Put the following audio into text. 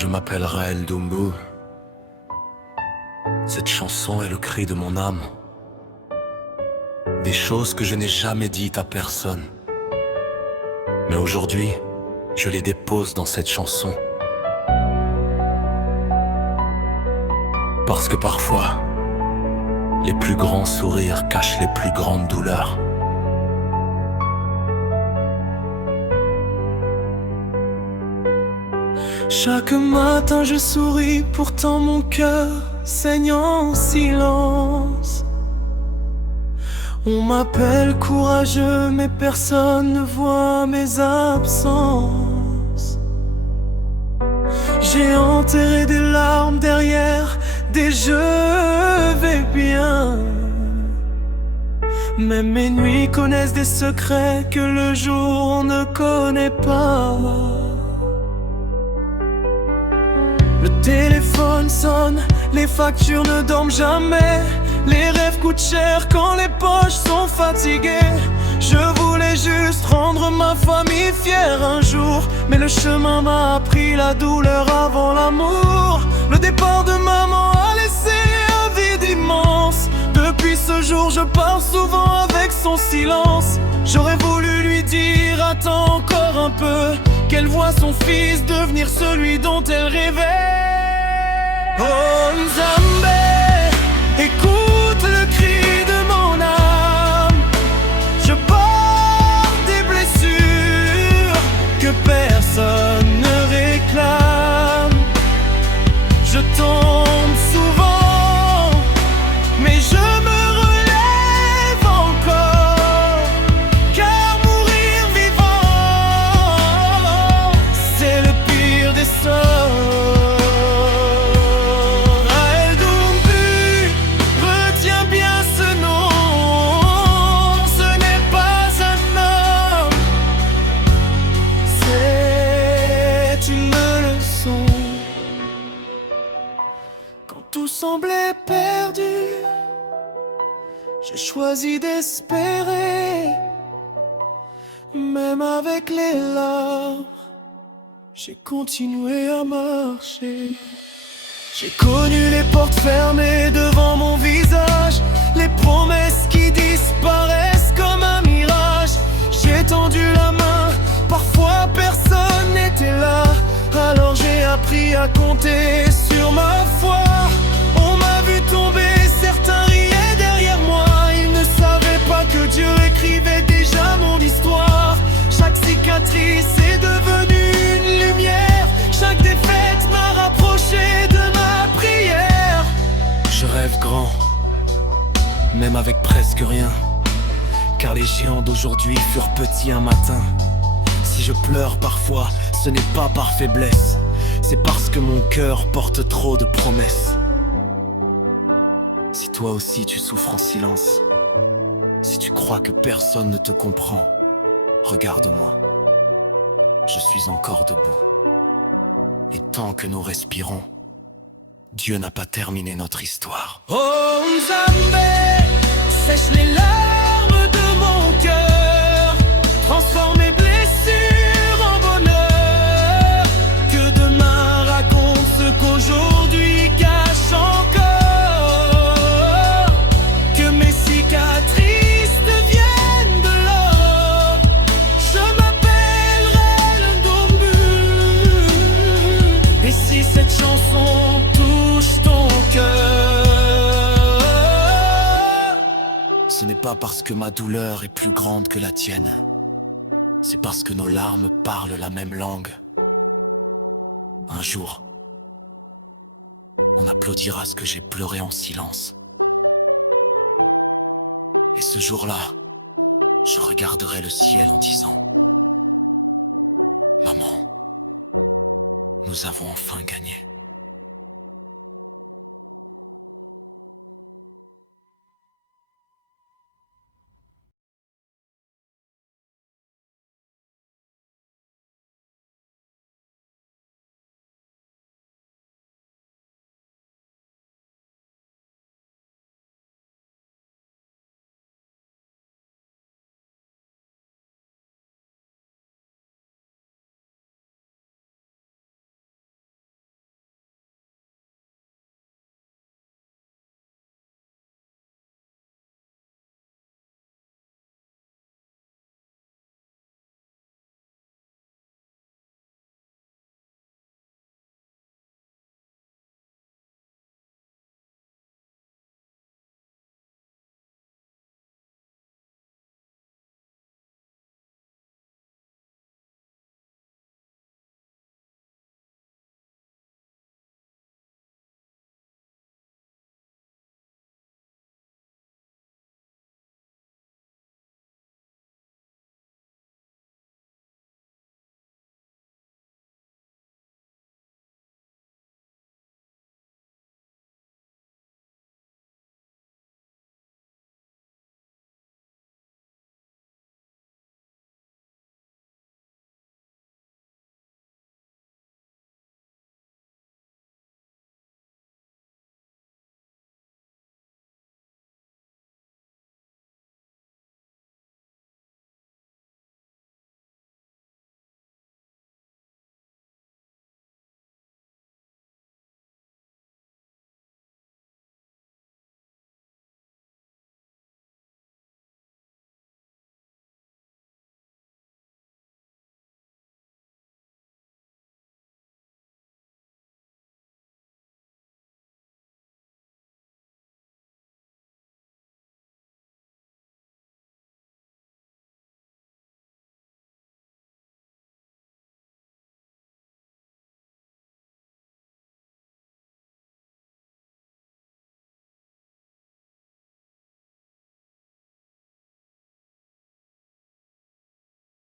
Je m'appelle Raël Doumbou. Cette chanson est le cri de mon âme. Des choses que je n'ai jamais dites à personne. Mais aujourd'hui, je les dépose dans cette chanson. Parce que parfois, les plus grands sourires cachent les plus grandes douleurs. Chaque matin je souris, pourtant mon cœur saigne en silence. On m'appelle courageux, mais personne ne voit mes absences. J'ai enterré des larmes derrière des je vais bien. Même mes nuits connaissent des secrets que le jour ne connaît pas. Le téléphone sonne, les factures ne dorment jamais. Les rêves coûtent cher quand les poches sont fatiguées. Je voulais juste rendre ma famille fière un jour, mais le chemin m'a appris la douleur avant l'amour. Le départ de maman a laissé un vide immense. Depuis ce jour je parle souvent avec son silence. J'aurais voulu lui dire attends encore un peu, qu'elle voit son fils devenir celui dont elle rêvait. Oh Nzambe, écoute le cri de mon âme. Je porte des blessures que personne ne réclame. Je tombe souvent, mais je me relève encore. Car mourir vivant, c'est le pire des sorts. Quand tout semblait perdu, j'ai choisi d'espérer. Même avec les larmes, j'ai continué à marcher. J'ai connu les portes fermées devant mon visage, les promesses qui disparaissent comme un mirage. J'ai tendu la main, parfois personne n'était là. Alors j'ai appris à compter sur ma foi. On m'a vu tomber, certains riaient derrière moi. Ils ne savaient pas que Dieu écrivait déjà mon histoire. Chaque cicatrice est devenue une lumière. Chaque défaite m'a rapproché de ma prière. Je rêve grand, même avec presque rien. Car les géants d'aujourd'hui furent petits un matin. Si je pleure parfois, ce n'est pas par faiblesse, c'est parce que mon cœur porte trop de promesses. Si toi aussi tu souffres en silence, si tu crois que personne ne te comprend, regarde-moi, je suis encore debout. Et tant que nous respirons, Dieu n'a pas terminé notre histoire. Oh Nzambe, sèche les larmes de mon cœur, transforme mes blessures en bonheur. Que demain raconte ce qu'aujourd'hui cache encore. Que mes cicatrices deviennent de l'or. Je m'appelle Raël Doumbou. Et si cette chanson touche ton cœur, Ce n'est pas parce que ma douleur est plus grande que la tienne, c'est parce que nos larmes parlent la même langue. Un jour, on applaudira ce que j'ai pleuré en silence. Et ce jour-là, je regarderai le ciel en disant: Maman, nous avons enfin gagné.